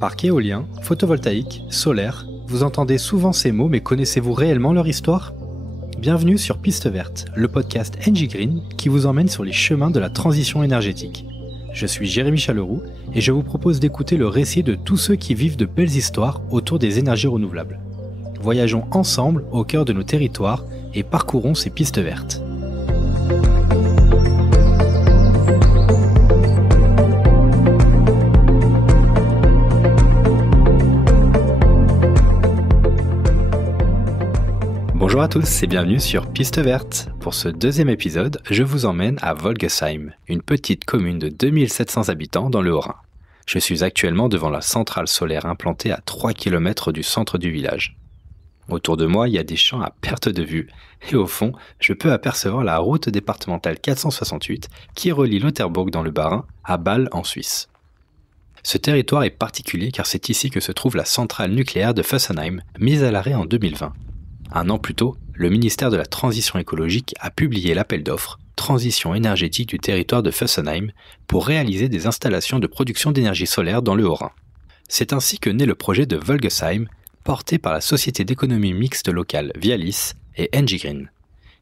Parc éolien, photovoltaïque, solaire, vous entendez souvent ces mots, mais connaissez-vous réellement leur histoire ? Bienvenue sur Piste Verte, le podcast Engie Green qui vous emmène sur les chemins de la transition énergétique. Je suis Jérémy Chaleroux et je vous propose d'écouter le récit de tous ceux qui vivent de belles histoires autour des énergies renouvelables. Voyageons ensemble au cœur de nos territoires et parcourons ces pistes vertes. Bonjour à tous et bienvenue sur Piste Verte. Pour ce deuxième épisode, je vous emmène à Volgesheim, une petite commune de 2700 habitants dans le Haut-Rhin. Je suis actuellement devant la centrale solaire implantée à 3 km du centre du village. Autour de moi, il y a des champs à perte de vue et au fond, je peux apercevoir la route départementale 468 qui relie Lauterbourg dans le Bas-Rhin à Bâle en Suisse. Ce territoire est particulier car c'est ici que se trouve la centrale nucléaire de Fessenheim, mise à l'arrêt en 2020. Un an plus tôt, le ministère de la Transition écologique a publié l'appel d'offres « Transition énergétique du territoire de Fessenheim » pour réaliser des installations de production d'énergie solaire dans le Haut-Rhin. C'est ainsi que naît le projet de Volgesheim, porté par la société d'économie mixte locale Vialis et Engie Green.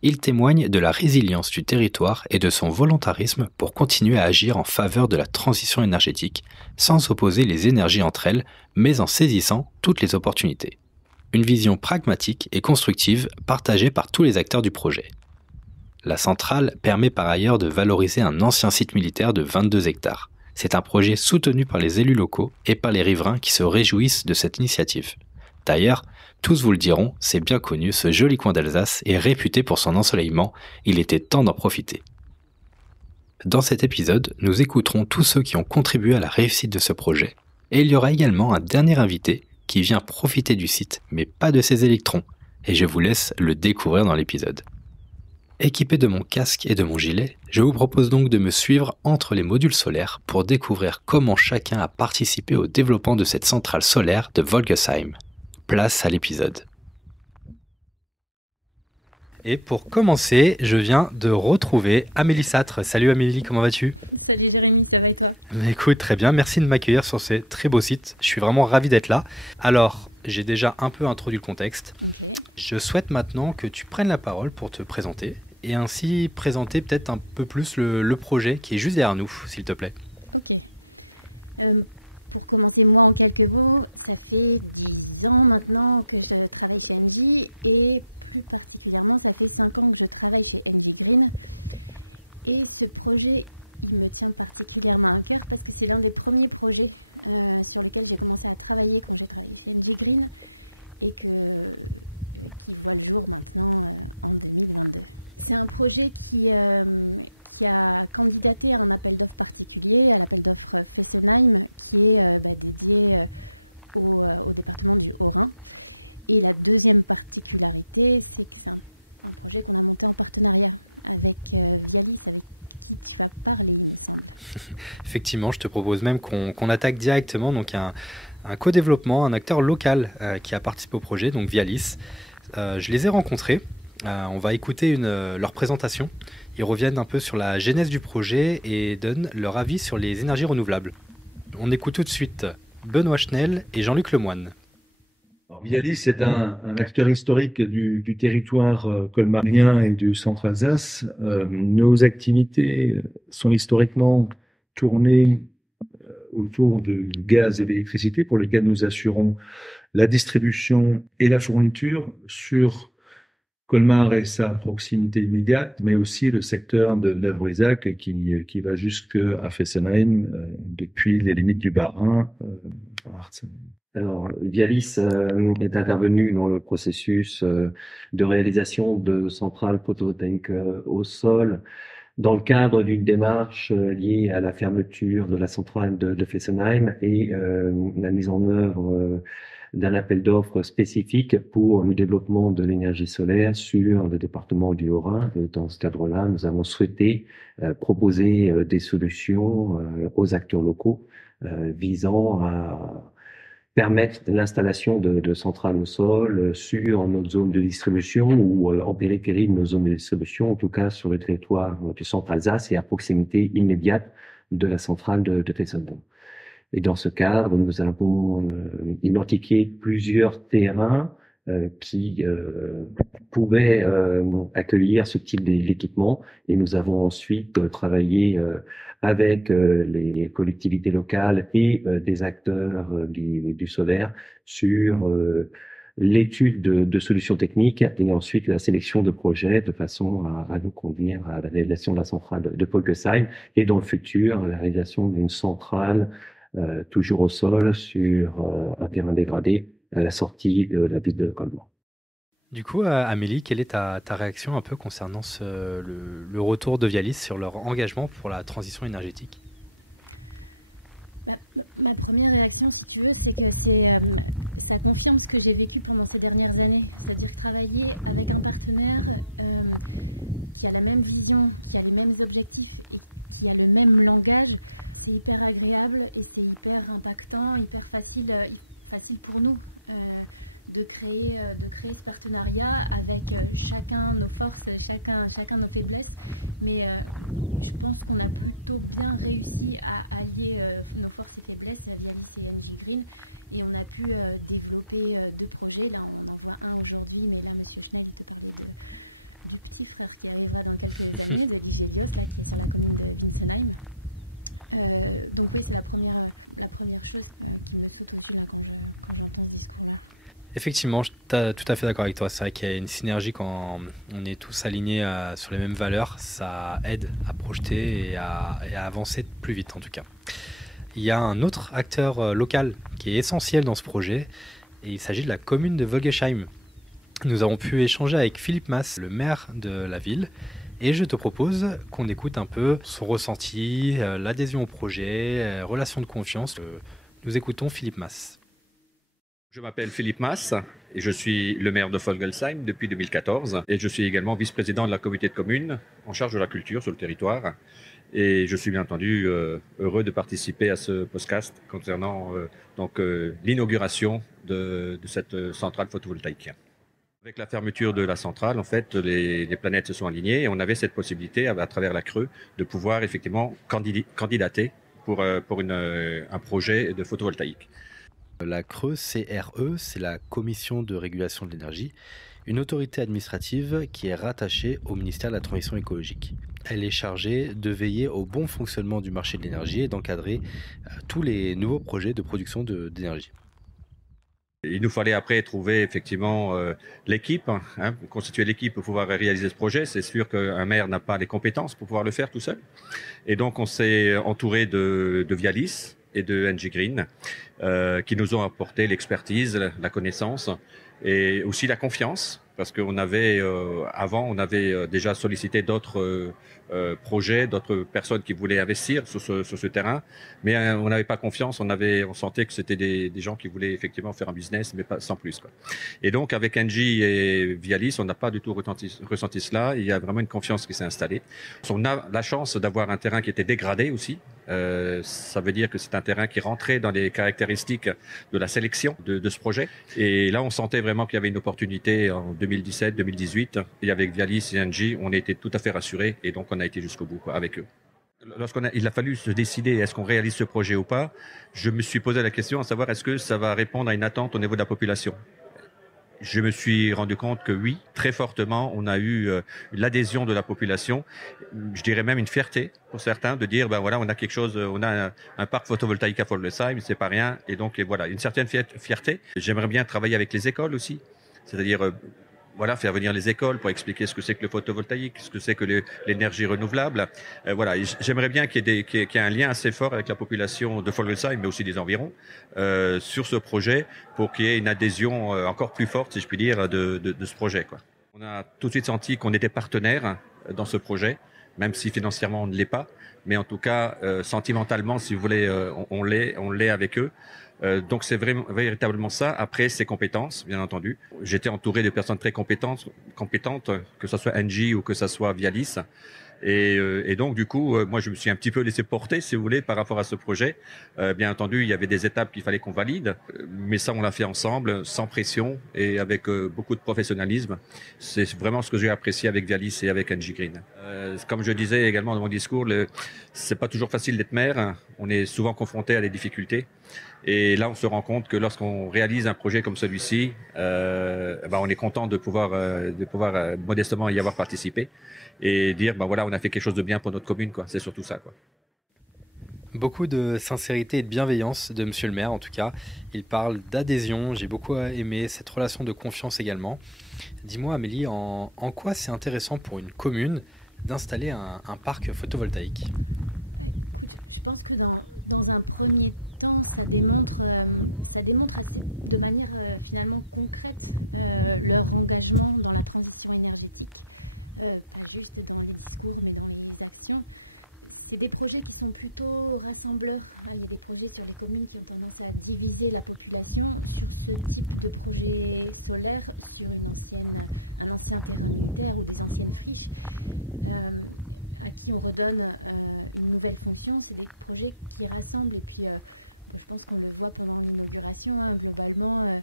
Il témoigne de la résilience du territoire et de son volontarisme pour continuer à agir en faveur de la transition énergétique, sans opposer les énergies entre elles, mais en saisissant toutes les opportunités. Une vision pragmatique et constructive partagée par tous les acteurs du projet. La centrale permet par ailleurs de valoriser un ancien site militaire de 22 hectares. C'est un projet soutenu par les élus locaux et par les riverains qui se réjouissent de cette initiative. D'ailleurs, tous vous le diront, c'est bien connu, ce joli coin d'Alsace est réputé pour son ensoleillement, il était temps d'en profiter. Dans cet épisode, nous écouterons tous ceux qui ont contribué à la réussite de ce projet. Et il y aura également un dernier invité qui vient profiter du site, mais pas de ses électrons, et je vous laisse le découvrir dans l'épisode. Équipé de mon casque et de mon gilet, je vous propose donc de me suivre entre les modules solaires pour découvrir comment chacun a participé au développement de cette centrale solaire de Volgesheim. Place à l'épisode. Et pour commencer, je viens de retrouver Amélie Satre. Salut Amélie, comment vas-tu ? Salut Jérémy, ça va et toi ? Écoute, très bien, merci de m'accueillir sur ces très beaux sites. Je suis vraiment ravi d'être là. Alors, j'ai déjà un peu introduit le contexte. Ok. Je souhaite maintenant que tu prennes la parole pour te présenter et ainsi présenter peut-être un peu plus le projet qui est juste derrière nous, s'il te plaît. Ok. Pour commencer, moi en quelques mots, ça fait 10 ans maintenant que je travaille chez Engie et plus particulièrement, ça fait 5 ans que je travaille chez Engie Green. Et ce projet, il me tient particulièrement à cœur parce que c'est l'un des premiers projets sur lesquels j'ai commencé à travailler quand j'ai travaillé chez Engie Green et qui voit le jour maintenant en 2022. C'est un projet qui a candidaté à un appel d'offres particulier, à l'appel d'offres Fessenheim, qui est dédié au département du Haut-Rhin. Et la deuxième particularité, c'est que c'est un projet qu'on a monté en partenariat avec Vialis, avec qui tu vas parler, il me semble. Effectivement, je te propose même qu'on attaque directement. Donc, un co-développement, un acteur local qui a participé au projet, donc Vialis. Je les ai rencontrés. On va écouter leur présentation. Ils reviennent un peu sur la genèse du projet et donnent leur avis sur les énergies renouvelables. On écoute tout de suite Benoît Schnell et Jean-Luc Lemoine. Alors, Vialis est un acteur historique du territoire colmarien et du centre Alsace. Nos activités sont historiquement tournées autour du gaz et d'électricité pour lesquels nous assurons la distribution et la fourniture sur Colmar et sa proximité immédiate, mais aussi le secteur de Neuvre-Isaac qui va jusqu'à Fessenheim, depuis les limites du Bas-Rhin. Alors, Vialis est intervenu dans le processus de réalisation de centrales photovoltaïques au sol dans le cadre d'une démarche liée à la fermeture de la centrale de Fessenheim et la mise en œuvre d'un appel d'offres spécifique pour le développement de l'énergie solaire sur le département du Haut-Rhin. Et dans ce cadre-là, nous avons souhaité proposer des solutions aux acteurs locaux visant à permettre l'installation de centrales au sol sur notre zone de distribution ou en périphérie de nos zones de distribution, en tout cas sur le territoire du centre Alsace et à proximité immédiate de la centrale de Fessenheim. Et dans ce cadre, nous avons identifié plusieurs terrains qui pouvaient accueillir ce type d'équipement. Et nous avons ensuite travaillé avec les collectivités locales et des acteurs du solaire sur l'étude de solutions techniques et ensuite la sélection de projets de façon à nous conduire à la réalisation de la centrale de Volgesheim et dans le futur, la réalisation d'une centrale toujours au sol sur un terrain dégradé à la sortie de la ville de Colmar. Du coup, Amélie, quelle est ta réaction un peu concernant le retour de Vialis sur leur engagement pour la transition énergétique? Ma première réaction, si tu veux, c'est que ça confirme ce que j'ai vécu pendant ces dernières années. C'est-à-dire que travailler avec un partenaire qui a la même vision, qui a les mêmes objectifs et qui a le même langage, c'est hyper agréable et c'est hyper impactant, hyper facile pour nous de créer ce partenariat avec chacun nos forces, chacun nos faiblesses. Mais je pense qu'on a plutôt bien réussi à allier nos forces et faiblesses, Vialis et NJ Green. Et on a pu développer 2 projets. Là, on en voit un aujourd'hui, mais là, Monsieur Schnell, il te parlait du petit frère qui arrivera dans quelques années, de l'Igelios, là, qui est sur la commune de Winsenheim. Donc oui, c'est la première chose qui me saute aux yeux là, quand j'entends ce discours-là. Effectivement, je suis tout à fait d'accord avec toi. C'est vrai qu'il y a une synergie quand on est tous alignés sur les mêmes valeurs. Ça aide à projeter et à avancer plus vite en tout cas. Il y a un autre acteur local qui est essentiel dans ce projet et il s'agit de la commune de Volgesheim. Nous avons pu échanger avec Philippe Masse, le maire de la ville, et je te propose qu'on écoute un peu son ressenti, l'adhésion au projet, relation de confiance. Nous écoutons Philippe Masse. Je m'appelle Philippe Masse et je suis le maire de Volgesheim depuis 2014 et je suis également vice-président de la communauté de communes en charge de la culture sur le territoire et je suis bien entendu heureux de participer à ce podcast concernant l'inauguration de cette centrale photovoltaïque. Avec la fermeture de la centrale, en fait, les planètes se sont alignées et on avait cette possibilité à travers la Creux de pouvoir effectivement candidater pour un projet de photovoltaïque. La CRE, CRE, c'est la Commission de régulation de l'énergie, une autorité administrative qui est rattachée au ministère de la Transition écologique. Elle est chargée de veiller au bon fonctionnement du marché de l'énergie et d'encadrer tous les nouveaux projets de production d'énergie. Il nous fallait après trouver effectivement l'équipe, constituer l'équipe pour pouvoir réaliser ce projet. C'est sûr qu'un maire n'a pas les compétences pour pouvoir le faire tout seul. Et donc on s'est entouré de Vialis et de NJ Green qui nous ont apporté l'expertise, la connaissance et aussi la confiance parce qu'on avait avant on avait déjà sollicité d'autres projets, d'autres personnes qui voulaient investir sur ce terrain, mais on n'avait pas confiance, on sentait que c'était des gens qui voulaient effectivement faire un business, mais pas sans plus, quoi. Et donc avec NJ et Vialis, on n'a pas du tout ressenti cela. Il y a vraiment une confiance qui s'est installée. On a la chance d'avoir un terrain qui était dégradé aussi. Ça veut dire que c'est un terrain qui rentrait dans les caractéristiques de la sélection de ce projet. Et là, on sentait vraiment qu'il y avait une opportunité en 2017-2018. Et avec Vialis et NJ, on était tout à fait rassurés. Et donc, on a été jusqu'au bout avec eux. Il a fallu se décider, est-ce qu'on réalise ce projet ou pas? Je me suis posé la question à savoir, est-ce que ça va répondre à une attente au niveau de la population? Je me suis rendu compte que oui, très fortement, on a eu l'adhésion de la population. Je dirais même une fierté pour certains de dire, ben voilà, on a quelque chose, on a un parc photovoltaïque à Volgesheim, c'est pas rien. Et donc, voilà, une certaine fierté. J'aimerais bien travailler avec les écoles aussi. C'est-à-dire, voilà, faire venir les écoles pour expliquer ce que c'est que le photovoltaïque, ce que c'est que l'énergie renouvelable. Voilà, j'aimerais bien qu'il y ait un lien assez fort avec la population de Volgesheim, mais aussi des environs, sur ce projet, pour qu'il y ait une adhésion encore plus forte, si je puis dire, de ce projet, quoi. On a tout de suite senti qu'on était partenaire dans ce projet, même si financièrement on ne l'est pas, mais en tout cas sentimentalement, si vous voulez, on l'est avec eux. Donc c'est véritablement ça. Après, ses compétences, bien entendu. J'étais entouré de personnes très compétentes, que ce soit NJ ou que ce soit Vialis. Et donc, du coup, moi, je me suis un petit peu laissé porter, si vous voulez, par rapport à ce projet. Bien entendu, il y avait des étapes qu'il fallait qu'on valide, mais ça, on l'a fait ensemble, sans pression et avec beaucoup de professionnalisme. C'est vraiment ce que j'ai apprécié avec Vialis et avec NG Green. Comme je disais également dans mon discours, c'est pas toujours facile d'être maire. On est souvent confronté à des difficultés. Et là, on se rend compte que lorsqu'on réalise un projet comme celui-ci, on est content de pouvoir modestement y avoir participé et dire, voilà, on a fait quelque chose de bien pour notre commune, quoi. C'est surtout ça, quoi. Beaucoup de sincérité et de bienveillance de Monsieur le maire, en tout cas. Il parle d'adhésion, j'ai beaucoup aimé cette relation de confiance également. Dis-moi, Amélie, en quoi c'est intéressant pour une commune d'installer un parc photovoltaïque? Écoute, je pense que dans un premier temps, ça démontre assez, de manière finalement concrète leur engagement dans la transition énergétique, pas juste dans les discours, mais dans les actions. C'est des projets qui sont plutôt rassembleurs. Il y a des projets sur les communes qui ont tendance à diviser la population. Sur ce type de projet solaire, sur un ancien terrain militaire ou des anciennes friches, à qui on redonne une nouvelle fonction, c'est des projets qui rassemblent. Et puis, je pense qu'on le voit pendant l'inauguration, hein, globalement,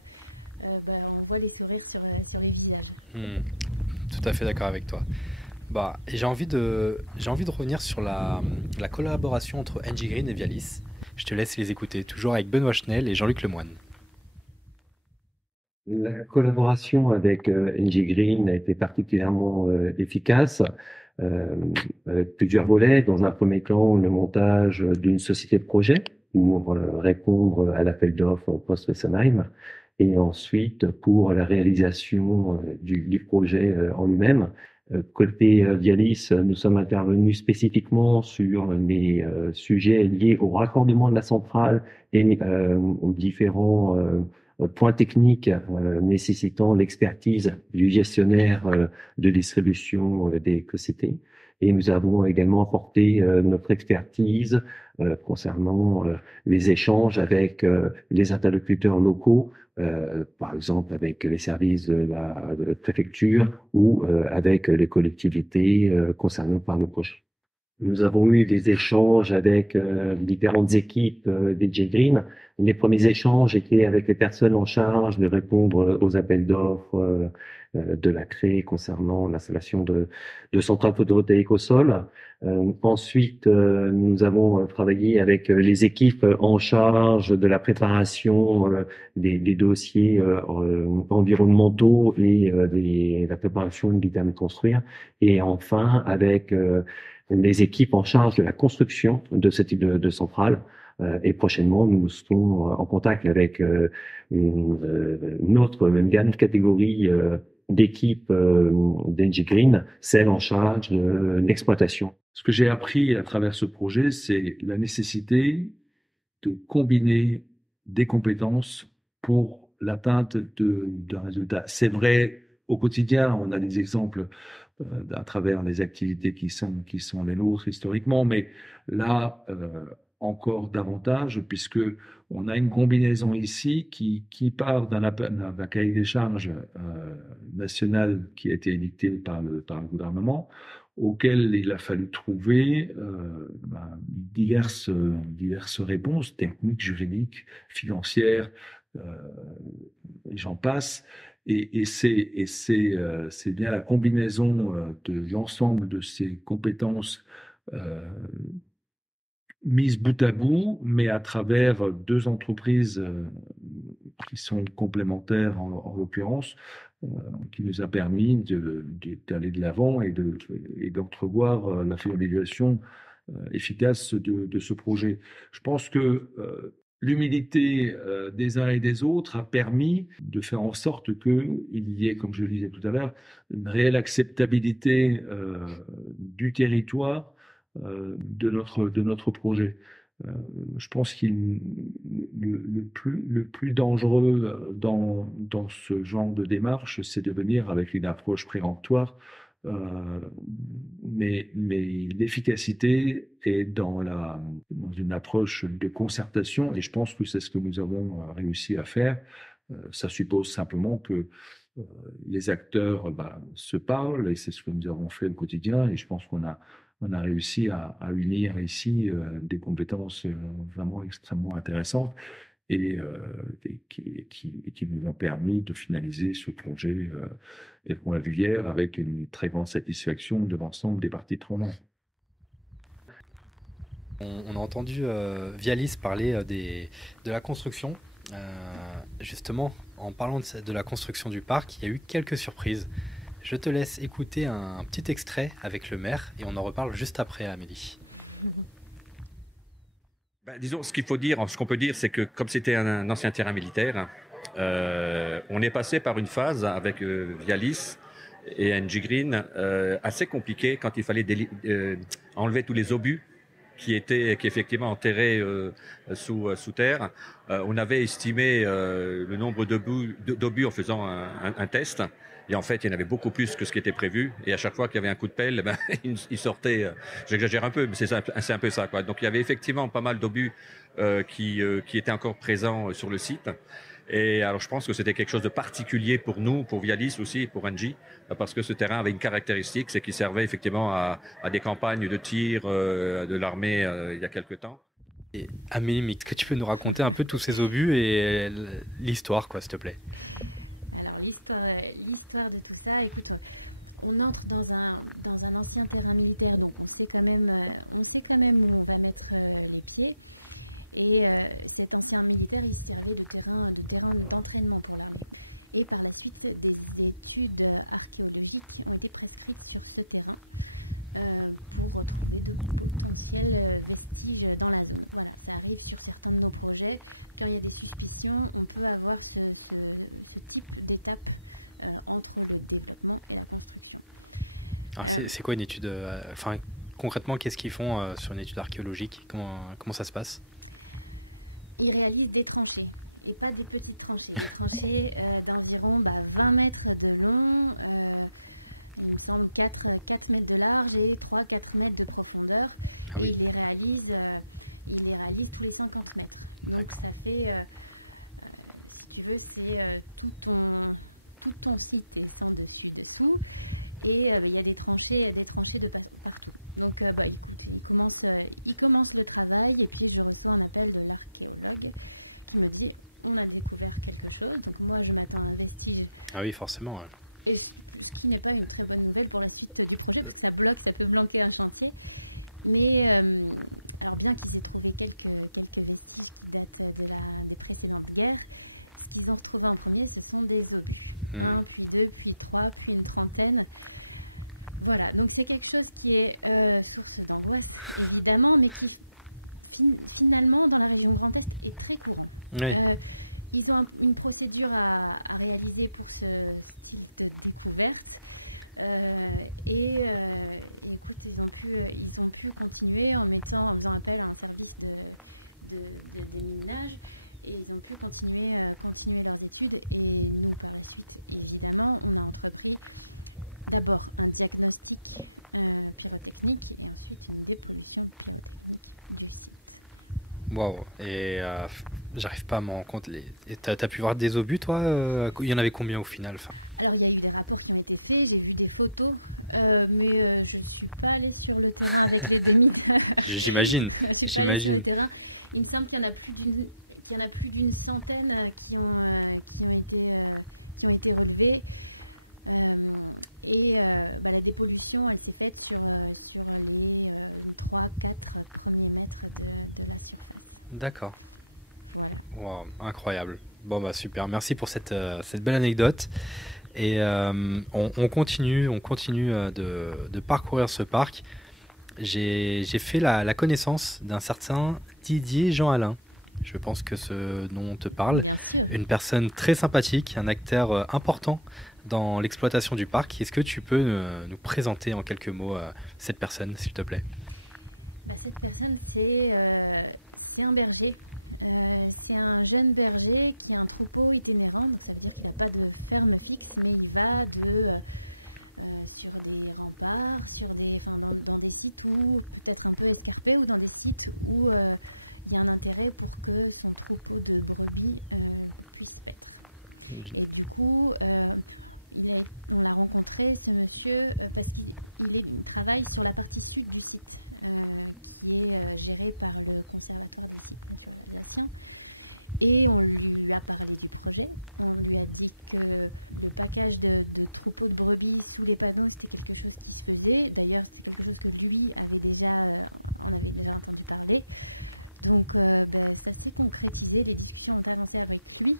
on voit les sourires sur les visages. Tout à fait d'accord avec toi. Et j'ai envie de revenir sur la collaboration entre NG Green et Vialis. Je te laisse les écouter, toujours avec Benoît Schnell et Jean-Luc Lemoine. La collaboration avec NG Green a été particulièrement efficace. Plusieurs volets. Dans un premier temps, le montage d'une société de projet pour répondre à l'appel d'offres post-Fessenheim, et ensuite pour la réalisation du projet en lui-même. Côté Vialis, nous sommes intervenus spécifiquement sur les sujets liés au raccordement de la centrale et aux différents points techniques nécessitant l'expertise du gestionnaire de distribution des ECT. Et nous avons également apporté notre expertise concernant les échanges avec les interlocuteurs locaux, par exemple avec les services de la préfecture ou avec les collectivités concernées par le projet. Nous avons eu des échanges avec différentes équipes d'NG Green. Les premiers échanges étaient avec les personnes en charge de répondre aux appels d'offres de la CRE concernant l'installation de centrales photovoltaïques au sol. Ensuite, nous avons travaillé avec les équipes en charge de la préparation des dossiers environnementaux et la préparation du permis de construire. Et enfin, avec les équipes en charge de la construction de ce type de centrale. Et prochainement, nous serons en contact avec une autre, même dernière catégorie d'équipes d'NG Green, celle en charge de l'exploitation. Ce que j'ai appris à travers ce projet, c'est la nécessité de combiner des compétences pour l'atteinte d'un résultat. C'est vrai au quotidien, on a des exemples à travers les activités qui sont les nôtres historiquement, mais là encore davantage, puisque on a une combinaison ici qui part d'un cahier des charges national qui a été édicté par le gouvernement, auquel il a fallu trouver diverses réponses techniques, juridiques, financières, et j'en passe. Et c'est bien la combinaison de l'ensemble de ces compétences mises bout à bout, mais à travers deux entreprises qui sont complémentaires en l'occurrence, qui nous a permis d'aller de l'avant et d'entrevoir la finalisation efficace de ce projet. Je pense que l'humilité des uns et des autres a permis de faire en sorte qu'il y ait, comme je le disais tout à l'heure, une réelle acceptabilité du territoire de notre projet. Je pense qu'il le plus dangereux dans ce genre de démarche, c'est de venir avec une approche péremptoire. Mais l'efficacité est dans une approche de concertation, et je pense que c'est ce que nous avons réussi à faire. Ça suppose simplement que les acteurs se parlent, et c'est ce que nous avons fait au quotidien, et je pense qu'on a on a réussi à unir ici des compétences vraiment extrêmement intéressantes et qui nous ont permis de finaliser ce projet, et on l'a vu hier, avec une très grande satisfaction de l'ensemble des parties prenantes. On a entendu Vialis parler de la construction. Justement, en parlant de la construction du parc, il y a eu quelques surprises. Je te laisse écouter un petit extrait avec le maire et on en reparle juste après, Amélie. Disons, ce qu'il faut dire, ce qu'on peut dire, c'est que comme c'était un ancien terrain militaire, on est passé par une phase avec Vialis et NG Green assez compliquée quand il fallait enlever tous les obus qui effectivement enterrés sous terre. On avait estimé le nombre d'obus en faisant un test. Et en fait, il y en avait beaucoup plus que ce qui était prévu. Et à chaque fois qu'il y avait un coup de pelle, il sortait, j'exagère un peu, mais c'est un peu ça, quoi. Donc il y avait effectivement pas mal d'obus qui étaient encore présents sur le site. Et alors je pense que c'était quelque chose de particulier pour nous, pour Vialis aussi, pour Engie, parce que ce terrain avait une caractéristique, c'est qu'il servait effectivement à des campagnes de tir de l'armée il y a quelque temps. Et Amélie, est-ce que tu peux nous raconter un peu tous ces obus et l'histoire, quoi, s'il te plaît? Alors l'histoire de tout ça, écoute, on entre dans un ancien terrain militaire, donc on sait quand même où on va mettre les pieds. Et cet ancien militaire, il servait de terrain d'entraînement pour l'armée. Et par la suite, des études archéologiques ont été prescrites sur ce terrain pour retrouver de potentiels vestiges dans la zone. Voilà, ça arrive sur certains de nos projets. Quand il y a des suspicions, on peut avoir ce type d'étape entre le développement et la construction. C'est quoi une étude concrètement, qu'est-ce qu'ils font sur une étude archéologique? Comment ça se passe? Ils réalisent des tranchées, et pas des petites tranchées. Des tranchées d'environ 20 mètres de long, il me semble 4 mètres de large et 3-4 mètres de profondeur. Ah oui. Et ils les réalisent tous les 50 mètres. Donc ça fait, si tu veux, c'est tout ton site est sans dessus dessous. Et il y a des tranchées de partout. Donc, écoute, il commence le travail et puis je reçois un appel de l'archéologue qui me dit on a découvert quelque chose. Donc moi, je m'attends à un vestige. Ah oui, forcément. Ouais. Et ce qui n'est pas une très bonne nouvelle pour la suite du projet parce que ça peut bloquer un chantier. Mais alors bien qu'ils aient trouvé quelques vestiges qui datent des précédentes guerres, ce qu'ils ont retrouvé en premier, ce sont des obus. 1, puis 2, puis 3, puis une trentaine. Voilà, donc c'est quelque chose qui est source d'angoisse, évidemment, mais qui finalement, dans la région Grand Est, est très courant. Oui. Ils ont une procédure à réaliser pour ce style de découverte. Et écoute, ils ont pu continuer en faisant appel à un service de déminage. Et ils ont pu continuer leurs études. Et nous, par la suite, évidemment, on a entrepris d'abord un diagnostic pyrotechnique et ensuite une dépollution pyrotechnique du site. Waouh. Et j'arrive pas à m'en rendre compte. T'as pu voir des obus, toi? Il y en avait combien au final? Alors, il y a eu des rapports qui ont été faits. J'ai vu des photos. Mais je suis pas allée sur le terrain avec les démineurs. J'imagine. Je suis pas allée sur le terrain. Il me semble qu'il y en a plus d'une centaine qui ont été relevés. La dépollution, elle s'est faite sur les 3-4 premiers mètres de la surface. D'accord. Voilà. Wow, incroyable. Bon, super. Merci pour cette belle anecdote. Et on continue de parcourir ce parc. J'ai fait la connaissance d'un certain Didier Jean-Alain. Je pense que ce nom te parle. Bien sûr. Une personne très sympathique, un acteur important dans l'exploitation du parc. Est-ce que tu peux nous présenter en quelques mots cette personne, s'il te plaît? Cette personne, c'est un berger. C'est un jeune berger qui a un troupeau itinérant. Donc ça veut dire qu'il n'a pas de ferme fixe, mais il va sur des remparts, dans des sites où peut-être un peu escarpés ou dans des sites où il y a un intérêt pour que son troupeau de brebis puisse paître. Et du coup, on l'a rencontré, ce monsieur, parce qu'il travaille sur la partie sud du site, qui est gérée par le Conservatoire des sites naturels alsaciens. Et on lui a parlé du projet. On lui a dit que le package de troupeaux de brebis sous les panneaux, c'était quelque chose qui se faisait. D'ailleurs, c'était quelque chose que lui en avait déjà entendu parler. Donc, ça s'est concrétisé. Les discussions ont avancé avec lui.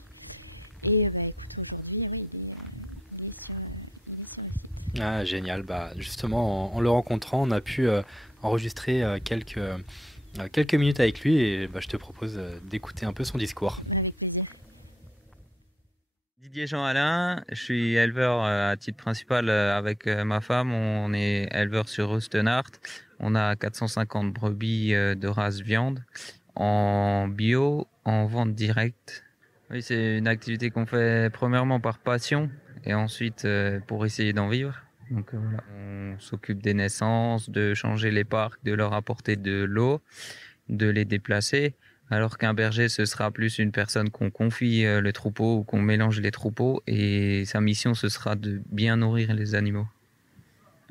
Et écoute, aujourd'hui, oui, il est sur le site. Ah, génial. Justement, en le rencontrant, on a pu enregistrer quelques minutes avec lui et je te propose d'écouter un peu son discours. Avec plaisir. Didier Jean-Alain, je suis éleveur à titre principal avec ma femme. On est éleveur sur Rustenart. On a 450 brebis de race viande en bio, en vente directe. Oui, c'est une activité qu'on fait premièrement par passion et ensuite pour essayer d'en vivre. Donc voilà, on s'occupe des naissances, de changer les parcs, de leur apporter de l'eau, de les déplacer. Alors qu'un berger, ce sera plus une personne qu'on confie le troupeau ou qu'on mélange les troupeaux et sa mission, ce sera de bien nourrir les animaux.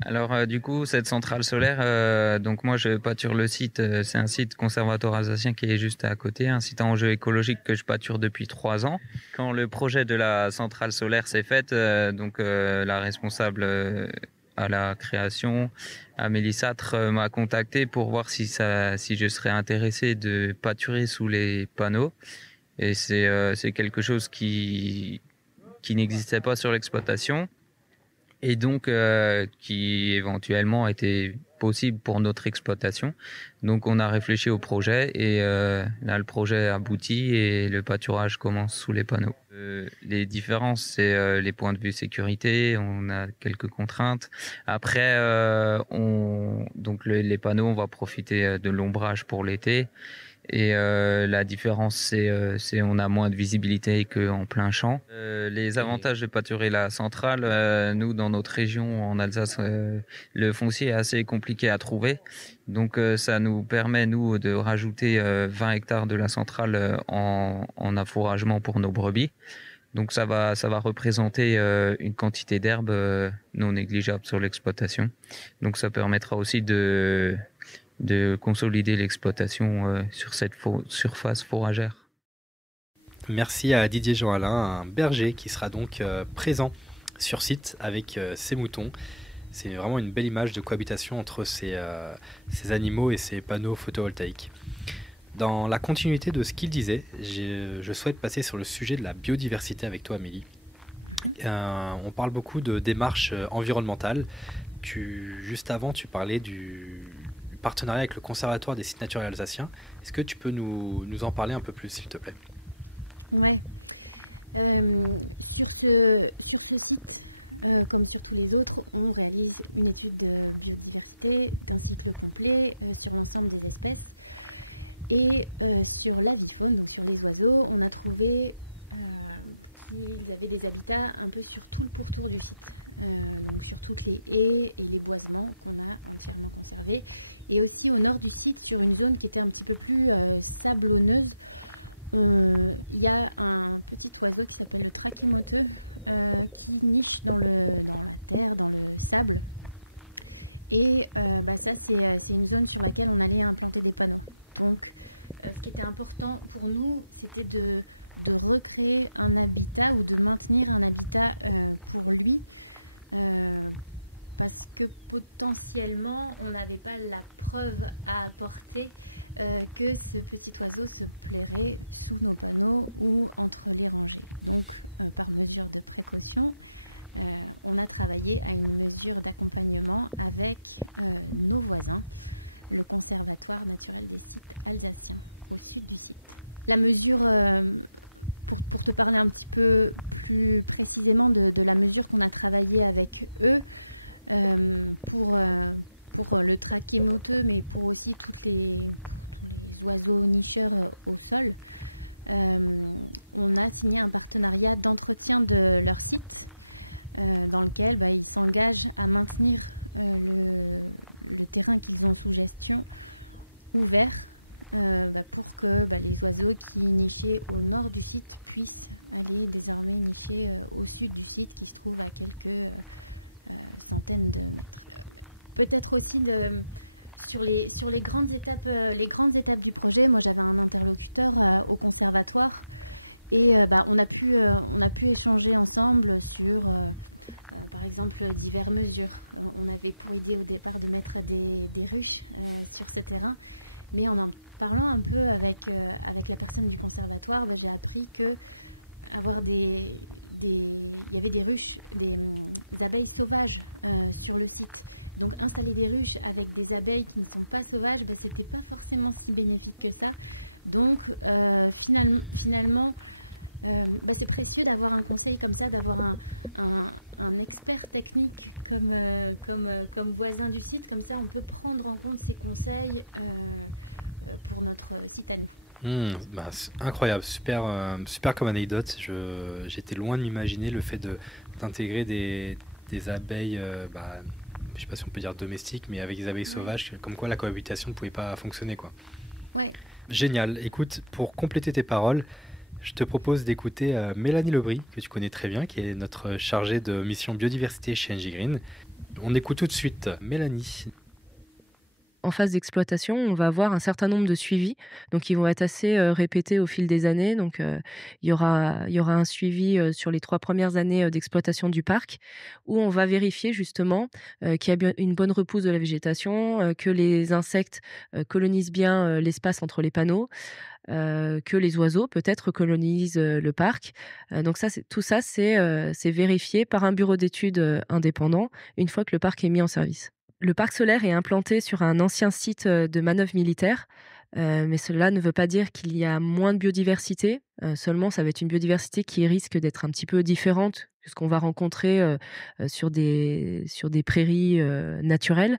Alors du coup, cette centrale solaire, donc moi je pâture le site, c'est un site conservatoire alsacien qui est juste à côté, un site à enjeu écologique que je pâture depuis 3 ans. Quand le projet de la centrale solaire s'est fait, la responsable à la création, Amélie Satre, m'a contacté pour voir si je serais intéressé de pâturer sous les panneaux. Et c'est quelque chose qui n'existait pas sur l'exploitation. Et donc qui éventuellement était possible pour notre exploitation. Donc on a réfléchi au projet et là le projet aboutit et le pâturage commence sous les panneaux. Les différences, c'est les points de vue sécurité, on a quelques contraintes. Après, donc les panneaux, on va profiter de l'ombrage pour l'été. Et la différence, c'est on a moins de visibilité qu'en plein champ. Les avantages de pâturer la centrale, nous, dans notre région, en Alsace, le foncier est assez compliqué à trouver. Donc ça nous permet, nous, de rajouter 20 hectares de la centrale en affouragement pour nos brebis. Donc ça va représenter une quantité d'herbe non négligeable sur l'exploitation. Donc ça permettra aussi de consolider l'exploitation sur cette surface fourragère. Merci à Didier Jean-Alain, un berger qui sera donc présent sur site avec ses moutons. C'est vraiment une belle image de cohabitation entre ces animaux et ces panneaux photovoltaïques. Dans la continuité de ce qu'il disait, je souhaite passer sur le sujet de la biodiversité avec toi, Amélie. On parle beaucoup de démarches environnementales. Juste avant, tu parlais du partenariat avec le Conservatoire des sites naturels alsaciens. Est-ce que tu peux nous en parler un peu plus, s'il te plaît ? Ouais. Sur ce site, comme sur tous les autres, on réalise une étude de biodiversité d'un cycle complet sur l'ensemble des espèces. Et sur l'avifaune, donc sur les oiseaux, on a trouvé qu'ils avaient des habitats un peu sur tout le pourtour du site. Donc sur toutes les haies et les boisements qu'on a entièrement conservés. Et aussi au nord du site, sur une zone qui était un petit peu plus sablonneuse, il y a un petit oiseau qui s'appelle le trachémoteux qui niche dans la terre, dans le sable. Et ça, c'est une zone sur laquelle on allait implanter des panneaux. Donc, ce qui était important pour nous, c'était de recréer un habitat ou de maintenir un habitat pour lui. Parce que potentiellement, on n'avait pas la preuve à apporter que ce petit oiseau se plairait sous nos panneaux ou entre les rangées. Donc, par mesure de précaution, on a travaillé à une mesure d'accompagnement avec nos voisins, le Conservatoire naturel des sites alsaciens, au sud du site. La mesure, pour te parler un petit peu plus précisément de la mesure qu'on a travaillé avec eux, pour le trachémoteux, mais pour aussi tous les oiseaux nicheurs au sol, on a signé un partenariat d'entretien de leur site, dans lequel ils s'engagent à maintenir le terrain qu'ils ont sous gestion ouvert pour que les oiseaux qui nichaient au nord du site puissent aller désormais nicher au sud du site qui se trouve à quelques centaines de mètres. Peut-être aussi sur les grandes étapes du projet, moi j'avais un interlocuteur au conservatoire et on a pu échanger ensemble sur par exemple diverses mesures. On avait pour idée au départ de mettre des ruches sur ce terrain, mais en parlant un peu avec la personne du conservatoire, j'ai appris que il y avait des ruches, des abeilles sauvages sur le site. Donc installer des ruches avec des abeilles qui ne sont pas sauvages, c'était pas forcément si bénéfique que ça. Donc finalement, c'est précieux d'avoir un conseil comme ça, d'avoir un expert technique comme voisin du site. Comme ça, on peut prendre en compte ses conseils pour notre site à nous. C'est incroyable, super comme anecdote. J'étais loin de m'imaginer le fait d'intégrer des abeilles, je sais pas si on peut dire domestiques, mais avec des abeilles sauvages, comme quoi la cohabitation ne pouvait pas fonctionner, quoi. Ouais. Génial. Écoute, pour compléter tes paroles, je te propose d'écouter Mélanie Lebris, que tu connais très bien, qui est notre chargée de mission biodiversité chez NJ Green. On écoute tout de suite Mélanie. En phase d'exploitation, on va avoir un certain nombre de suivis, donc ils vont être assez répétés au fil des années. Donc il y aura un suivi sur les 3 premières années d'exploitation du parc, où on va vérifier justement qu'il y a bien une bonne repousse de la végétation, que les insectes colonisent bien l'espace entre les panneaux, que les oiseaux peut-être colonisent le parc. Donc tout ça, c'est vérifié par un bureau d'études indépendant une fois que le parc est mis en service. Le parc solaire est implanté sur un ancien site de manœuvre militaire, mais cela ne veut pas dire qu'il y a moins de biodiversité. Seulement, ça va être une biodiversité qui risque d'être un petit peu différente de ce qu'on va rencontrer sur des prairies naturelles.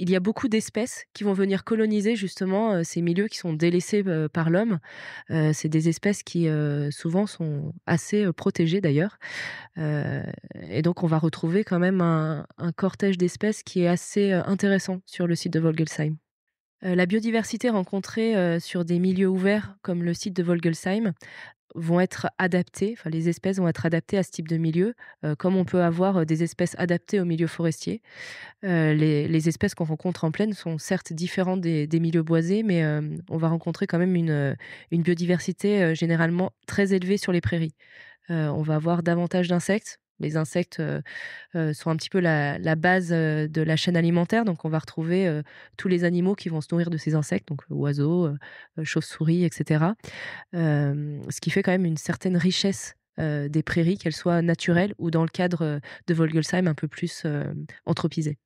Il y a beaucoup d'espèces qui vont venir coloniser justement ces milieux qui sont délaissés par l'homme. C'est des espèces qui souvent sont assez protégées d'ailleurs. Et donc on va retrouver quand même un cortège d'espèces qui est assez intéressant sur le site de Vogelsheim. La biodiversité rencontrée sur des milieux ouverts comme le site de Vogelsheim vont être adaptées, enfin les espèces vont être adaptées à ce type de milieu, comme on peut avoir des espèces adaptées au milieu forestier. Les espèces qu'on rencontre en plaine sont certes différentes des milieux boisés, mais on va rencontrer quand même une biodiversité généralement très élevée sur les prairies. On va avoir davantage d'insectes. Les insectes sont un petit peu la base de la chaîne alimentaire, donc on va retrouver tous les animaux qui vont se nourrir de ces insectes, donc oiseaux, chauves-souris, etc. Ce qui fait quand même une certaine richesse des prairies, qu'elles soient naturelles ou dans le cadre de Vogelsheim un peu plus anthropisées.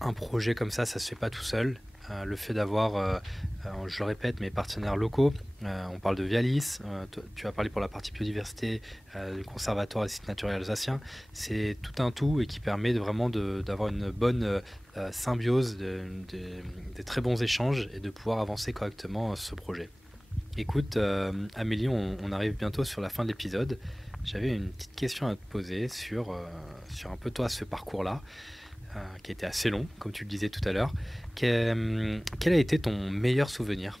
Un projet comme ça se fait pas tout seul. Le fait d'avoir, je le répète, mes partenaires locaux, on parle de Vialis, tu as parlé pour la partie biodiversité du conservatoire des sites naturels alsaciens, c'est tout un tout et qui permet vraiment d'avoir une bonne symbiose, des très bons échanges et de pouvoir avancer correctement ce projet. Écoute, Amélie, on arrive bientôt sur la fin de l'épisode. J'avais une petite question à te poser sur un peu toi, ce parcours-là. Qui a été assez long, comme tu le disais tout à l'heure. Quel a été ton meilleur souvenir ?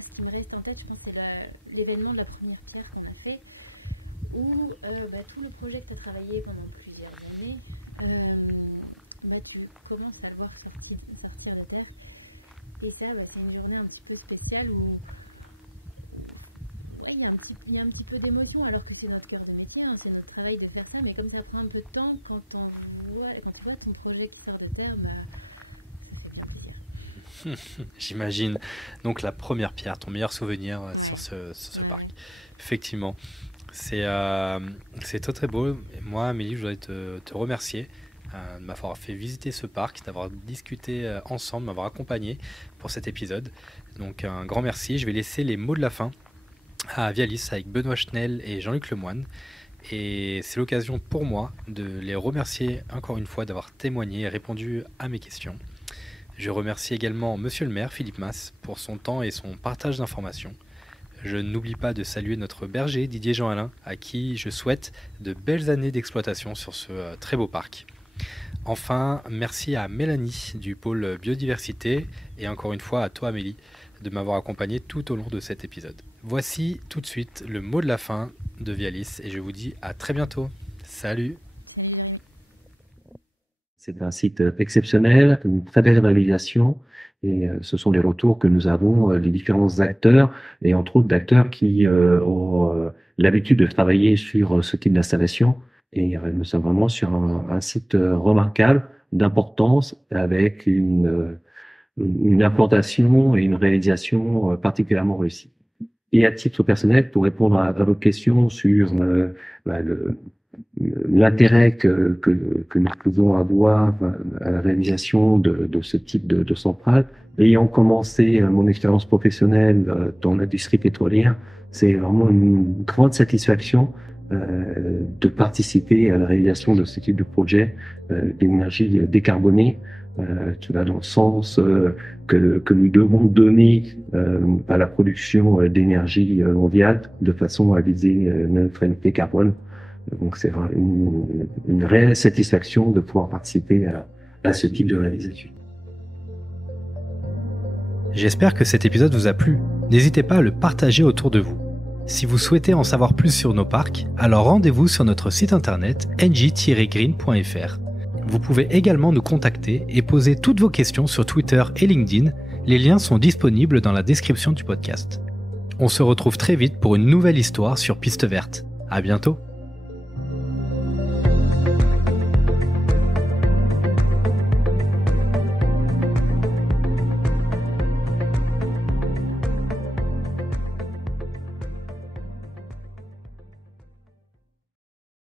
Ce qui me reste en tête, je pense, c'est l'événement de la première pierre qu'on a fait, où tout le projet que tu as travaillé pendant plusieurs années, tu commences à le voir sortir de terre. Et ça, c'est une journée un petit peu spéciale où il y a un petit peu d'émotion, alors que c'est notre cœur de métier, hein, c'est notre travail de faire ça, mais comme ça prend un peu de temps, quand tu vois ton projet qui sort de terre, ça fait bien plaisir. J'imagine. Donc la première pierre, ton meilleur souvenir sur ce parc. Ouais. Effectivement, c'est très très beau. Et moi, Amélie, je voudrais te remercier de m'avoir fait visiter ce parc, d'avoir discuté ensemble, m'avoir accompagné pour cet épisode. Donc un grand merci. Je vais laisser les mots de la fin à Vialis avec Benoît Schnell et Jean-Luc Lemoine. Et c'est l'occasion pour moi de les remercier encore une fois d'avoir témoigné et répondu à mes questions. Je remercie également Monsieur le maire, Philippe Mas, pour son temps et son partage d'informations. Je n'oublie pas de saluer notre berger, Didier Jean-Alain, à qui je souhaite de belles années d'exploitation sur ce très beau parc. Enfin, merci à Mélanie du pôle biodiversité et encore une fois à toi Amélie de m'avoir accompagné tout au long de cet épisode. Voici tout de suite le mot de la fin de Vialis et je vous dis à très bientôt. Salut. Salut Jérémy. C'est un site exceptionnel, une très belle réalisation, et ce sont les retours que nous avons des différents acteurs, et entre autres d'acteurs qui ont l'habitude de travailler sur ce type d'installation. Et nous sommes vraiment sur un site remarquable, d'importance, avec une implantation et une réalisation particulièrement réussie. Et à titre personnel, pour répondre à votre question sur l'intérêt que nous pouvons avoir à la réalisation de ce type de centrale, ayant commencé mon expérience professionnelle dans l'industrie pétrolière, c'est vraiment une grande satisfaction de participer à la réalisation de ce type de projet d'énergie décarbonée, qui va dans le sens que nous devons donner à la production d'énergie mondiale de façon à viser une neutralité carbone. Donc c'est une réelle satisfaction de pouvoir participer à ce type de réalisation. J'espère que cet épisode vous a plu. N'hésitez pas à le partager autour de vous. Si vous souhaitez en savoir plus sur nos parcs, alors rendez-vous sur notre site internet engie-green.fr. Vous pouvez également nous contacter et poser toutes vos questions sur Twitter et LinkedIn. Les liens sont disponibles dans la description du podcast. On se retrouve très vite pour une nouvelle histoire sur Piste Verte. À bientôt.